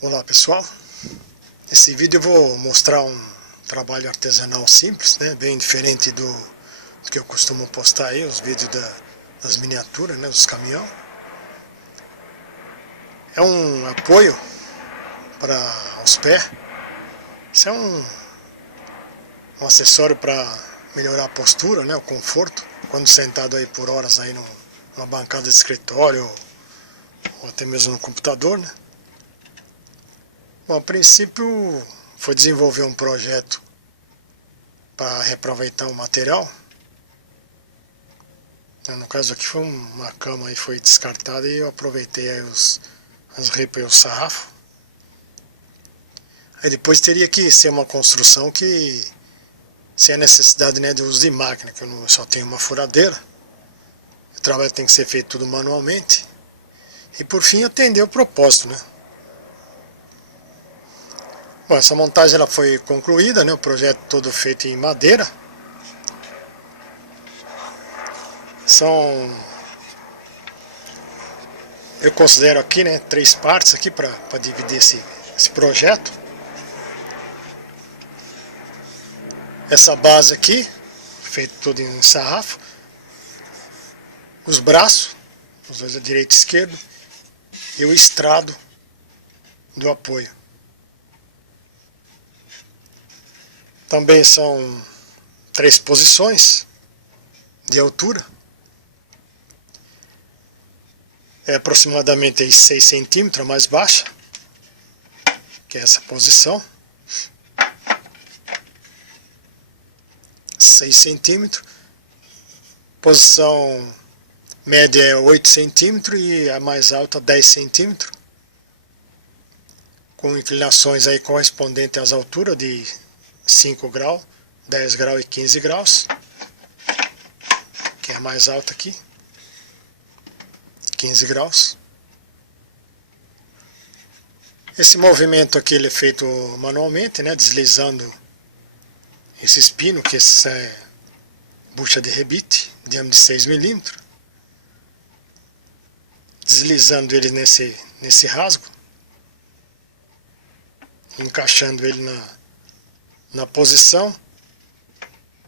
Olá pessoal, nesse vídeo eu vou mostrar um trabalho artesanal simples, né? Bem diferente do que eu costumo postar aí, os vídeos das miniaturas, né? Dos caminhões. É um apoio para os pés. Isso é um acessório para melhorar a postura, né? O conforto, quando sentado aí por horas aí numa bancada de escritório ou até mesmo no computador, né? Bom, a princípio foi desenvolver um projeto para reaproveitar o material. No caso aqui foi uma cama e foi descartada e eu aproveitei aí as ripas e o sarrafo. Aí depois teria que ser uma construção que sem a necessidade, né, de uso de máquina, que eu só tenho uma furadeira. O trabalho tem que ser feito tudo manualmente. E por fim atender o propósito, né? Bom, essa montagem ela foi concluída, né? O projeto todo feito em madeira. Eu considero aqui, né, 3 partes aqui para dividir esse projeto. Essa base aqui, feito tudo em sarrafo. Os braços, os dois à direita e esquerda. E o estrado do apoio. Também são 3 posições de altura. É aproximadamente aí 6 centímetros a mais baixa, que é essa posição. 6 centímetros. Posição média é 8 centímetros e a mais alta 10 centímetros. Com inclinações aí correspondentes às alturas de 5 graus, 10 graus e 15 graus. Que é a mais alta aqui. 15 graus. Esse movimento aqui ele é feito manualmente, né, deslizando esse pino, que essa é bucha de rebite, diâmetro de 6 milímetros. Deslizando ele nesse rasgo, encaixando ele na posição,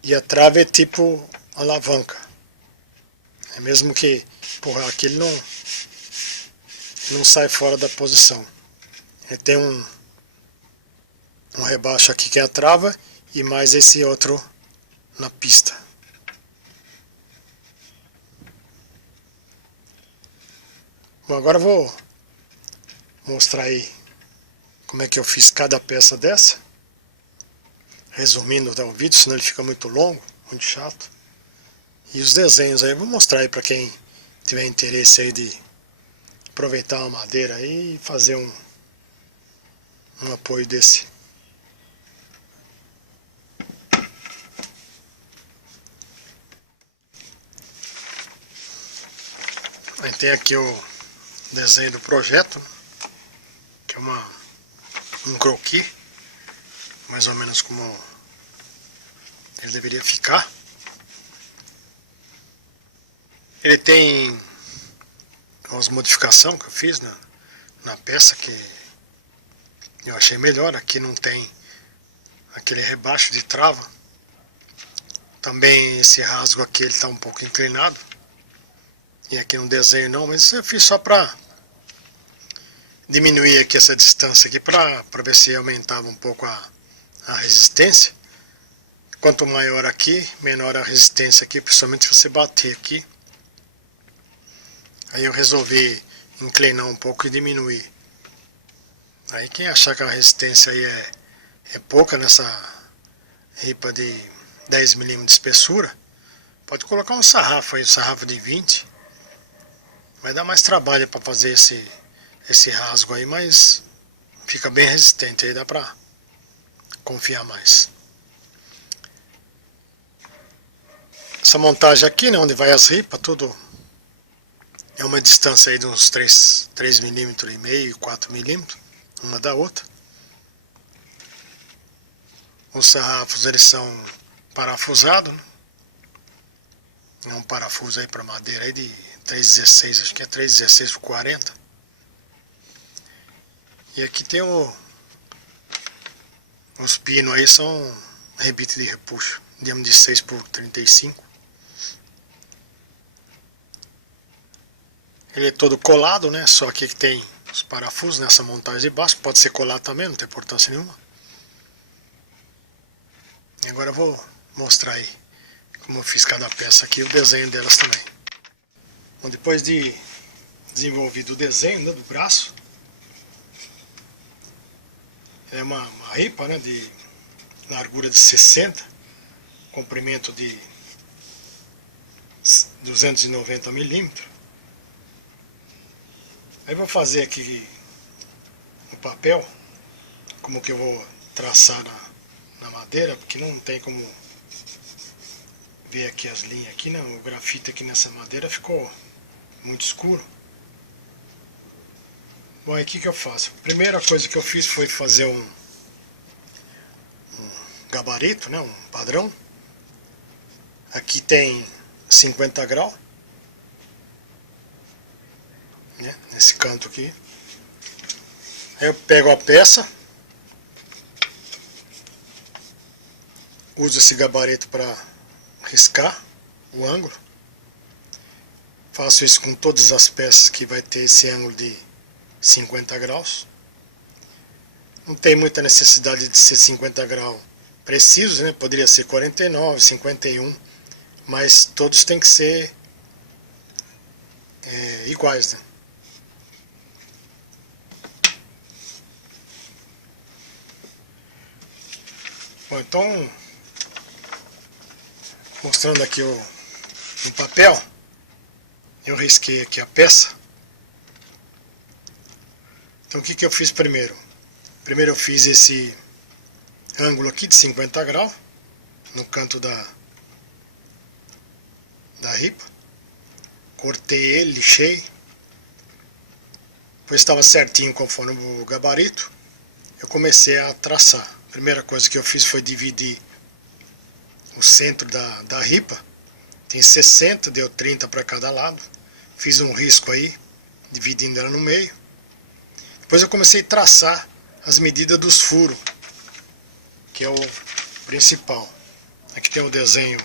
e a trave é tipo alavanca. É mesmo que empurrar aqui, ele não sai fora da posição. Ele tem um rebaixo aqui que é a trava e mais esse outro na pista. Bom, agora eu vou mostrar aí como é que eu fiz cada peça dessa. Resumindo o vídeo, senão ele fica muito longo, muito chato. E os desenhos aí, eu vou mostrar aí para quem tiver interesse aí de aproveitar uma madeira aí e fazer um apoio desse. Aí tem aqui o desenho do projeto, que é um croquis, mais ou menos como ele deveria ficar. Ele tem umas modificações que eu fiz na peça que eu achei melhor. Aqui não tem aquele rebaixo de trava. Também esse rasgo aqui ele está um pouco inclinado. E aqui no desenho não, mas isso eu fiz só para diminuir aqui essa distância aqui para ver se aumentava um pouco a resistência. Quanto maior aqui, menor a resistência aqui, principalmente se você bater aqui. Aí eu resolvi inclinar um pouco e diminuir. Aí quem achar que a resistência aí é pouca nessa ripa de 10 mm de espessura, pode colocar um sarrafo aí, um sarrafo de 20. Vai dar mais trabalho para fazer esse rasgo aí, mas fica bem resistente, aí dá para confiar mais. Essa montagem aqui, né, onde vai as ripas, tudo é uma distância aí de uns 3,5 mm, 4 mm, uma da outra. Os sarrafos eles são parafusados, né? É um parafuso aí para madeira aí de 3,16, acho que é 3,16 por 40. E aqui tem os pinos aí, são rebite de repuxo, diâmetro de 6x35. Ele é todo colado, né? Só aqui que tem os parafusos nessa montagem de baixo. Pode ser colado também, não tem importância nenhuma. E agora eu vou mostrar aí como eu fiz cada peça aqui, o desenho delas também. Bom, depois de desenvolvido o desenho, né, do braço, é uma ripa, né, de largura de 60, comprimento de 290 milímetros. Aí vou fazer aqui no papel como que eu vou traçar na madeira, porque não tem como ver aqui as linhas aqui, né? O grafite aqui nessa madeira ficou muito escuro. Bom, aí o que eu faço? A primeira coisa que eu fiz foi fazer um gabarito, né? Um padrão. Aqui tem 50 graus, né? Nesse canto aqui. Aí eu pego a peça, uso esse gabarito para riscar o ângulo. Faço isso com todas as peças que vai ter esse ângulo de 50 graus. Não tem muita necessidade de ser 50 graus precisos, né? Poderia ser 49, 51, mas todos têm que ser iguais, né? Bom, então, mostrando aqui no papel, eu risquei aqui a peça. Então o que eu fiz primeiro? Primeiro eu fiz esse ângulo aqui de 50 graus no canto da ripa. Cortei ele, lixei. Depois estava certinho conforme o gabarito. Eu comecei a traçar. A primeira coisa que eu fiz foi dividir o centro da ripa. Tem 60, deu 30 para cada lado. Fiz um risco aí, dividindo ela no meio. Depois eu comecei a traçar as medidas dos furos, que é o principal. Aqui tem o desenho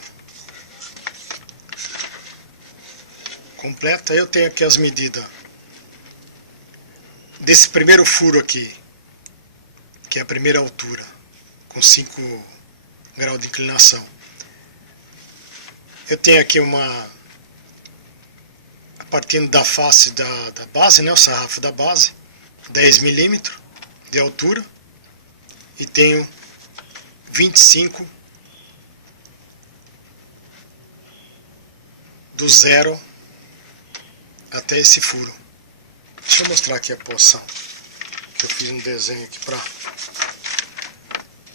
completo. Aí eu tenho aqui as medidas desse primeiro furo aqui, que é a primeira altura, com 5 graus de inclinação. Eu tenho aqui partindo da face da base, né, o sarrafo da base, 10 milímetros de altura, e tenho 25 do zero até esse furo. Deixa eu mostrar aqui a posição que eu fiz um desenho aqui para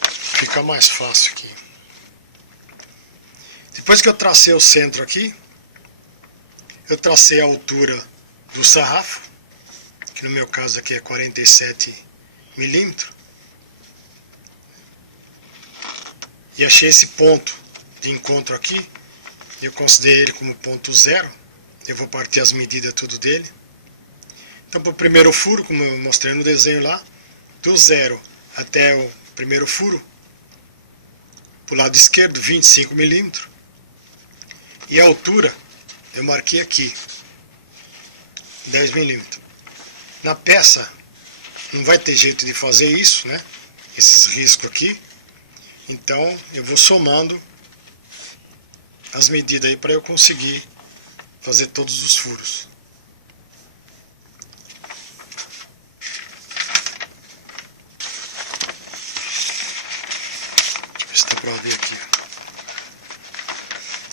ficar mais fácil aqui. Depois que eu tracei o centro aqui, eu tracei a altura do sarrafo, que no meu caso aqui é 47 milímetros, e achei esse ponto de encontro aqui. Eu considerei ele como ponto zero. Eu vou partir as medidas tudo dele. Então, para o primeiro furo, como eu mostrei no desenho lá, do zero até o primeiro furo, para o lado esquerdo, 25 milímetros. E a altura, eu marquei aqui, 10 milímetros. Na peça, não vai ter jeito de fazer isso, né? Esses riscos aqui. Então, eu vou somando as medidas aí para eu conseguir fazer todos os furos. Deixa eu ver se dá para ver aqui.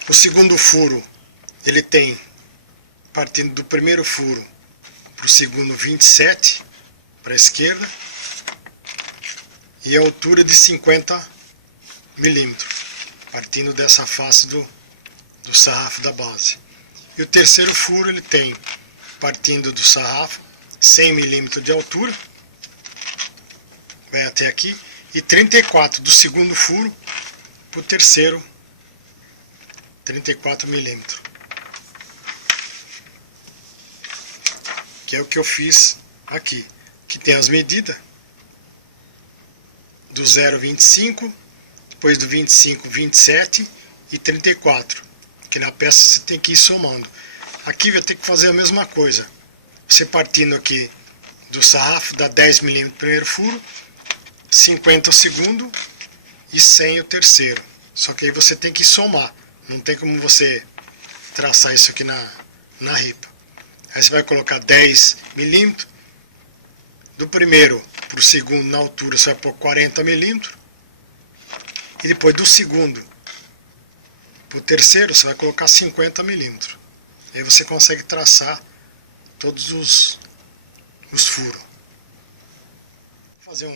O segundo furo, ele tem, partindo do primeiro furo para o segundo, 27 para a esquerda, e a altura de 50 milímetros, partindo dessa face do sarrafo da base. E o terceiro furo, ele tem, partindo do sarrafo, 100 milímetros de altura, vai até aqui, e 34 do segundo furo para o terceiro, 34 milímetros. Que é o que eu fiz aqui. que tem as medidas do 0,25, depois do 25, 27 e 34, que na peça você tem que ir somando. Aqui vai ter que fazer a mesma coisa. Você partindo aqui do sarrafo, dá 10 mm o primeiro furo, 50 o segundo e 100 o terceiro. Só que aí você tem que somar. Não tem como você traçar isso aqui na ripa. Aí você vai colocar 10 mm. Do primeiro para o segundo na altura você vai pôr 40 mm. E depois do segundo para o terceiro você vai colocar 50 mm. Aí você consegue traçar todos os furos. Vou fazer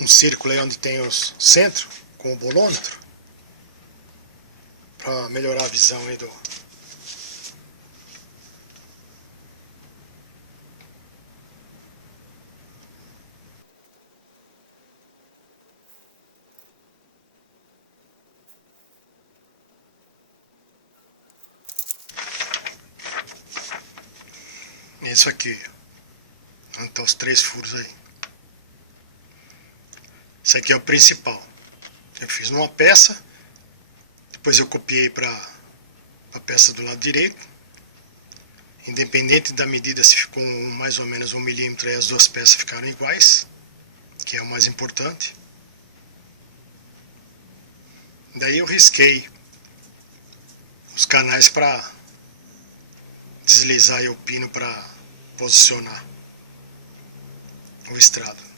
um círculo aí onde tem os centros com o bolômetro para melhorar a visão aí do. Isso aqui, onde estão os 3 furos aí. Esse aqui é o principal. Eu fiz numa peça, depois eu copiei para a peça do lado direito. Independente da medida, se ficou mais ou menos 1 milímetro, aí as duas peças ficaram iguais, que é o mais importante. Daí eu risquei os canais para deslizar aí o pino para posicionar o estrado.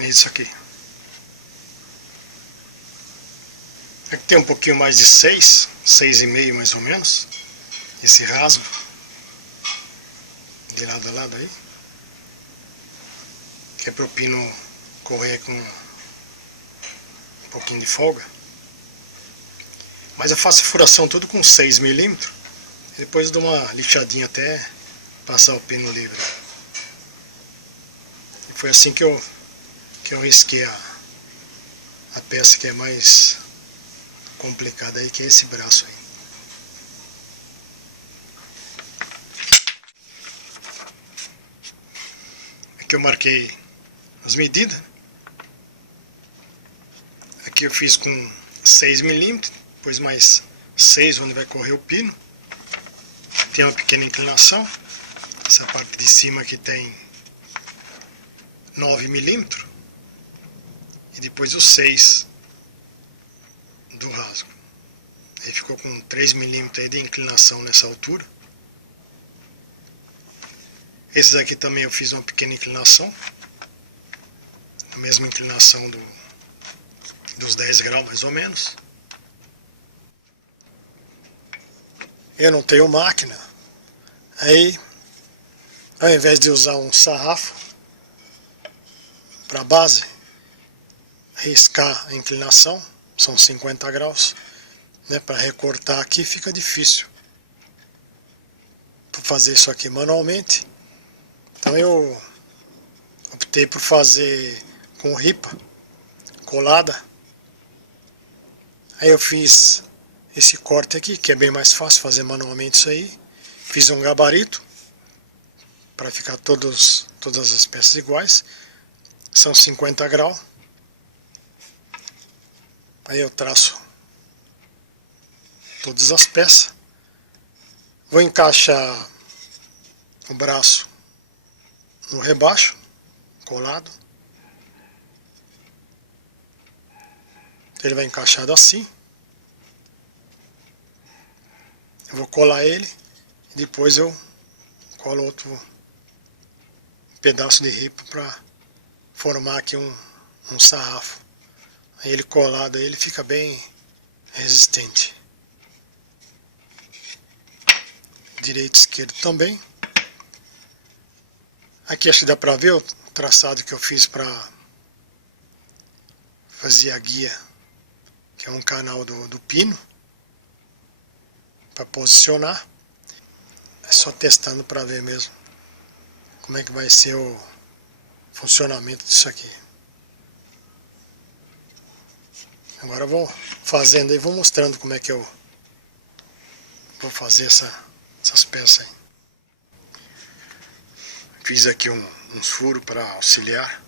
É isso aqui. Aqui tem um pouquinho mais de 6,5 mais ou menos. Esse rasgo de lado a lado aí, que é para o pino correr com um pouquinho de folga. Mas eu faço a furação tudo com 6 milímetros. Depois dou uma lixadinha até passar o pino livre. E foi assim que eu risquei a peça que é mais complicada aí, que é esse braço aí. Aqui eu marquei as medidas. Aqui eu fiz com 6 milímetros, depois mais 6 onde vai correr o pino. Tem uma pequena inclinação. Essa parte de cima aqui tem 9 milímetros. E depois os 6 do rasgo. Aí ficou com 3 milímetros aí de inclinação nessa altura. Esses aqui também eu fiz uma pequena inclinação. A mesma inclinação dos 10 graus mais ou menos. Eu não tenho máquina. Aí, ao invés de usar um sarrafo para base, riscar a inclinação, são 50 graus, né? Para recortar aqui fica difícil. Para fazer isso aqui manualmente, então eu optei por fazer com ripa colada. Aí eu fiz esse corte aqui, que é bem mais fácil fazer manualmente isso aí. Fiz um gabarito para ficar todas as peças iguais. São 50 graus. Aí eu traço todas as peças. Vou encaixar o braço no rebaixo, colado. Ele vai encaixado assim. Eu vou colar ele e depois eu colo outro pedaço de ripa para formar aqui um sarrafo. Aí ele colado aí, ele fica bem resistente. Direito e esquerdo também. Aqui acho que dá para ver o traçado que eu fiz para fazer a guia, que é um canal do pino, para posicionar. É só testando para ver mesmo como é que vai ser o funcionamento disso aqui. Agora eu vou fazendo e vou mostrando como é que eu vou fazer essas peças aí. Fiz aqui uns furos para auxiliar,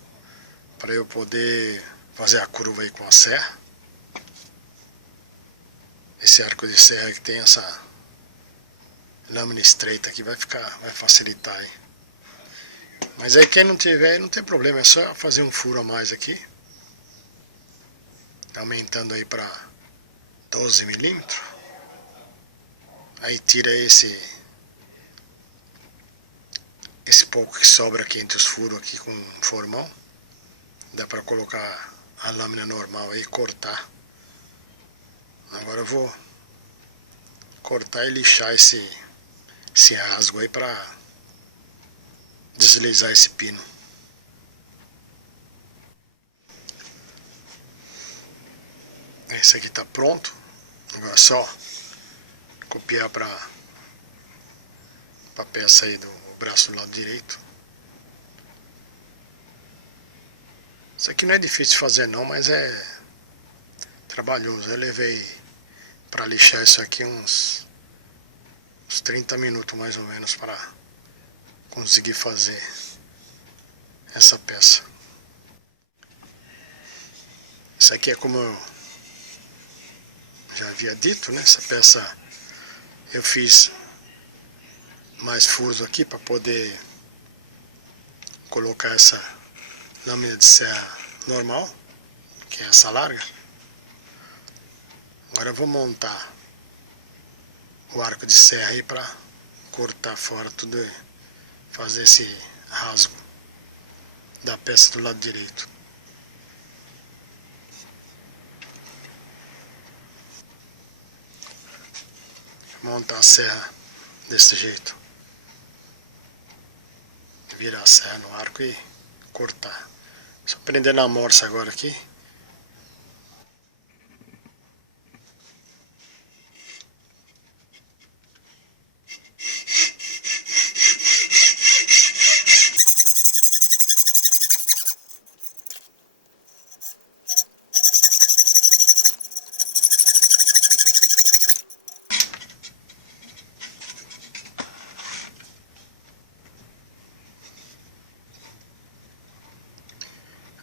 para eu poder fazer a curva aí com a serra. Esse arco de serra que tem essa lâmina estreita aqui vai facilitar aí. Mas aí quem não tiver, não tem problema, é só fazer um furo a mais aqui. Aumentando aí para 12 milímetros. Aí tira esse pouco que sobra aqui entre os furos aqui com um formão. Dá para colocar a lâmina normal aí e cortar. Agora eu vou cortar e lixar esse rasgo aí para deslizar esse pino. Esse aqui está pronto. Agora é só copiar para a peça aí do braço do lado direito. Isso aqui não é difícil de fazer não, mas é trabalhoso. Eu levei para lixar isso aqui uns 30 minutos mais ou menos para conseguir fazer essa peça. Isso aqui é como eu já havia dito, né? Essa peça eu fiz mais furos aqui para poder colocar essa lâmina de serra normal, que é essa larga. Agora eu vou montar o arco de serra aí para cortar fora tudo e fazer esse rasgo da peça do lado direito. Montar a serra desse jeito. Virar a serra no arco e cortar. Só prender na morsa agora aqui.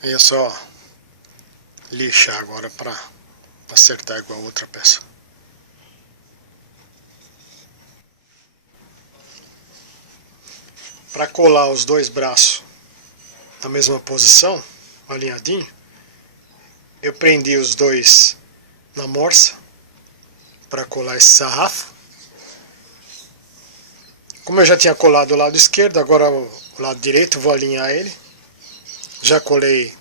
Aí é só lixar agora para acertar igual a outra peça. Para colar os dois braços na mesma posição, alinhadinho, eu prendi os dois na morsa para colar esse sarrafo. Como eu já tinha colado o lado esquerdo, agora o lado direito vou alinhar ele. Já colei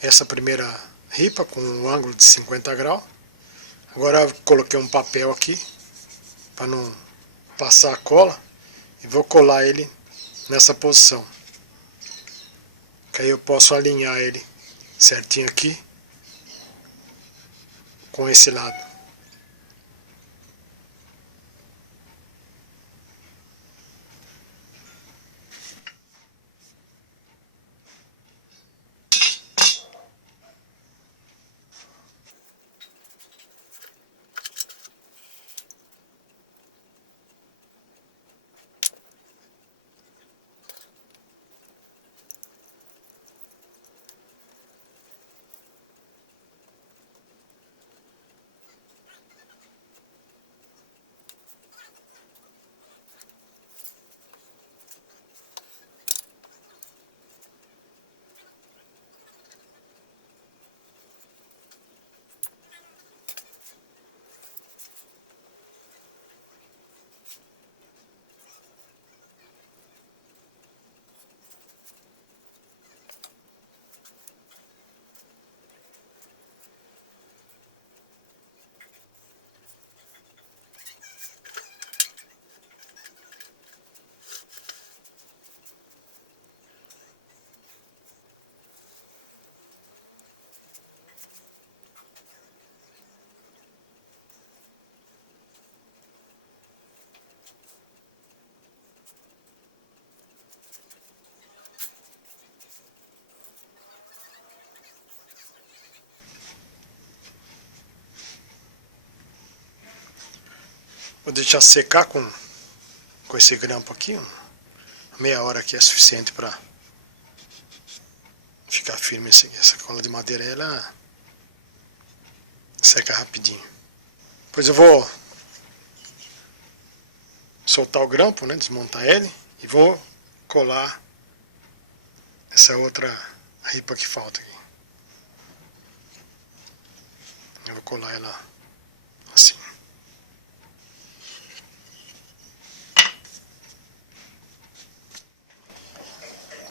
essa primeira ripa com um ângulo de 50 graus. Agora eu coloquei um papel aqui para não passar a cola e vou colar ele nessa posição. Que aí eu posso alinhar ele certinho aqui com esse lado. Vou deixar secar com esse grampo aqui. Meia hora aqui é suficiente para ficar firme. Essa cola de madeira ela seca rapidinho. Depois eu vou soltar o grampo, né, desmontar ele e vou colar essa outra ripa que falta aqui. Eu vou colar ela assim.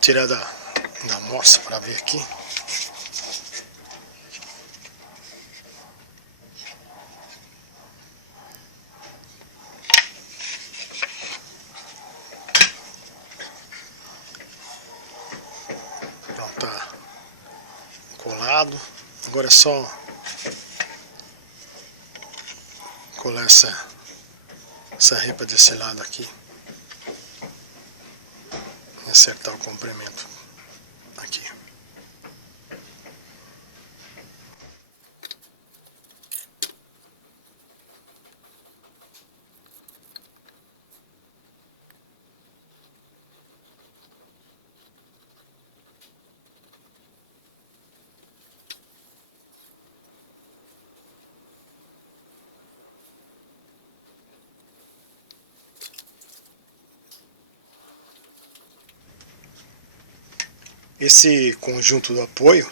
Tirar da amostra para ver aqui. Pronto, tá colado. Agora é só colar essa ripa desse lado aqui e acertar o comprimento aqui. Esse conjunto do apoio,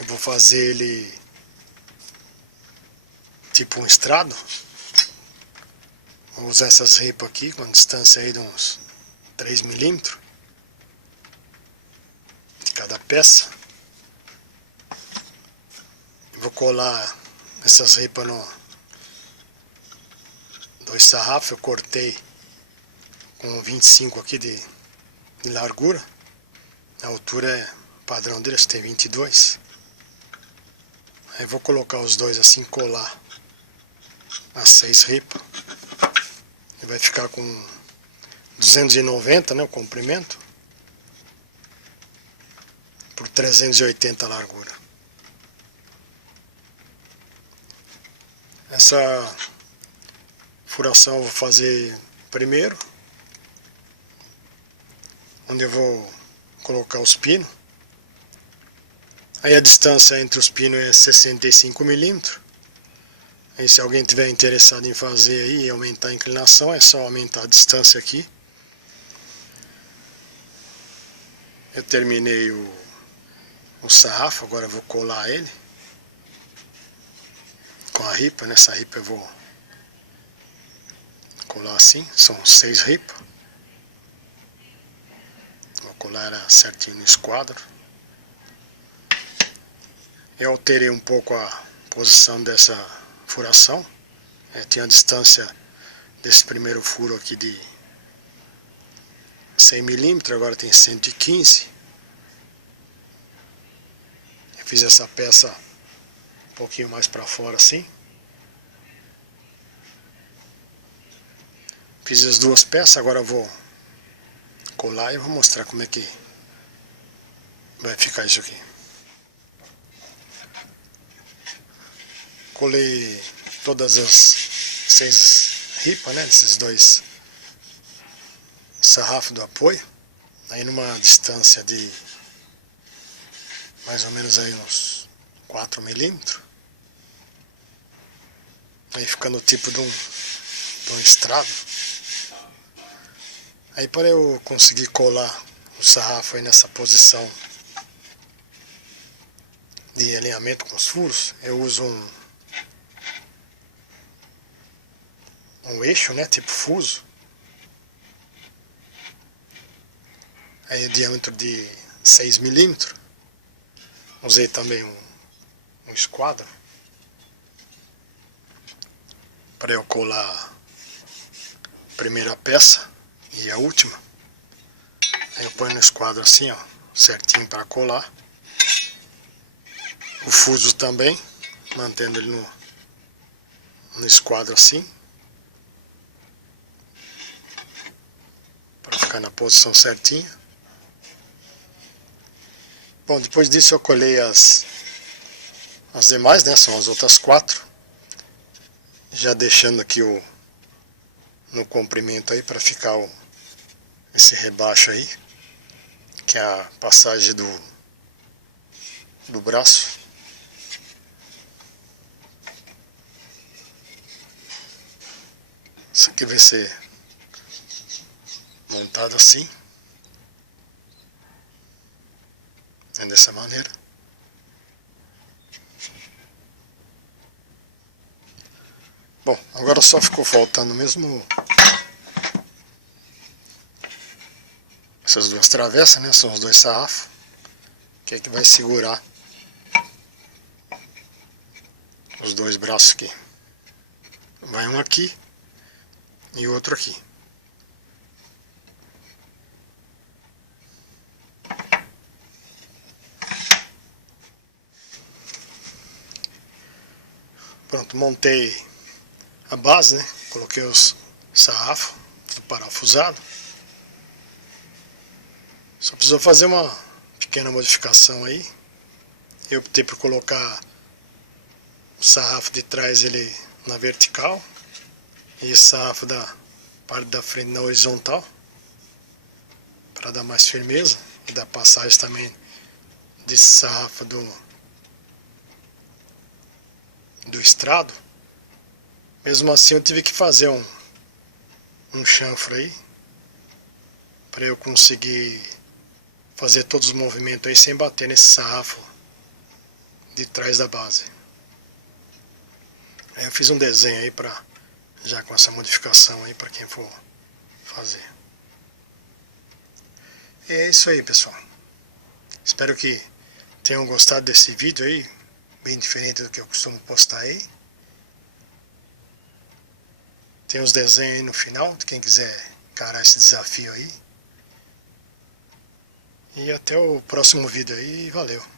eu vou fazer ele tipo um estrado. Vou usar essas ripas aqui com a distância aí de uns 3 milímetros de cada peça. Vou colar essas ripas no 2 sarrafos. Eu cortei com 25 aqui de largura. A altura é padrão deles, tem 22. Aí vou colocar os dois assim, colar as 6 ripas. E vai ficar com 290, né, o comprimento, por 380 a largura. Essa furação eu vou fazer primeiro, onde eu vou colocar os pinos. Aí a distância entre os pinos é 65 milímetros. Aí se alguém tiver interessado em fazer aí e aumentar a inclinação, é só aumentar a distância aqui. Eu terminei o sarrafo, agora eu vou colar ele com a ripa. Nessa ripa eu vou colar assim, são 6 ripas. Vou colar ela certinho no esquadro. Eu alterei um pouco a posição dessa furação. Tinha a distância desse primeiro furo aqui de 100 milímetros, agora tem 115. Eu fiz essa peça um pouquinho mais para fora assim. Fiz as duas peças, agora eu vou colar e vou mostrar como é que vai ficar isso aqui. Colei todas as 6 ripas, né, desses 2 sarrafos do apoio, aí numa distância de mais ou menos aí uns 4 milímetros, aí ficando o tipo de um estrado. Aí para eu conseguir colar o sarrafo aí nessa posição de alinhamento com os furos, eu uso um eixo, né, tipo fuso. Aí o diâmetro de 6 milímetros. Usei também um esquadro para eu colar a primeira peça e a última. Aí eu ponho no esquadro assim, ó, certinho para colar. O fuso também, mantendo ele no esquadro assim, para ficar na posição certinha. Bom, depois disso eu colei as demais, né? São as outras 4. Já deixando aqui no comprimento aí para ficar esse rebaixo aí, que é a passagem do braço. Isso aqui vai ser montado assim, dessa maneira. Bom, agora só ficou faltando mesmo essas duas travessas, né? São os dois sarrafos, que é que vai segurar os dois braços aqui. Vai um aqui e outro aqui. Pronto, montei a base, né? Coloquei os sarrafos, tudo parafusado. Só precisou fazer uma pequena modificação aí. Eu optei por colocar o sarrafo de trás ele na vertical e o sarrafo da parte da frente na horizontal, para dar mais firmeza e dar passagem também desse sarrafo do estrado. Mesmo assim eu tive que fazer um chanfro aí para eu conseguir fazer todos os movimentos aí sem bater nesse sarrafo de trás da base. Aí eu fiz um desenho aí já com essa modificação aí para quem for fazer. E é isso aí, pessoal. Espero que tenham gostado desse vídeo aí, bem diferente do que eu costumo postar aí. Tem os desenhos aí no final, de quem quiser encarar esse desafio aí. E até o próximo vídeo aí, valeu!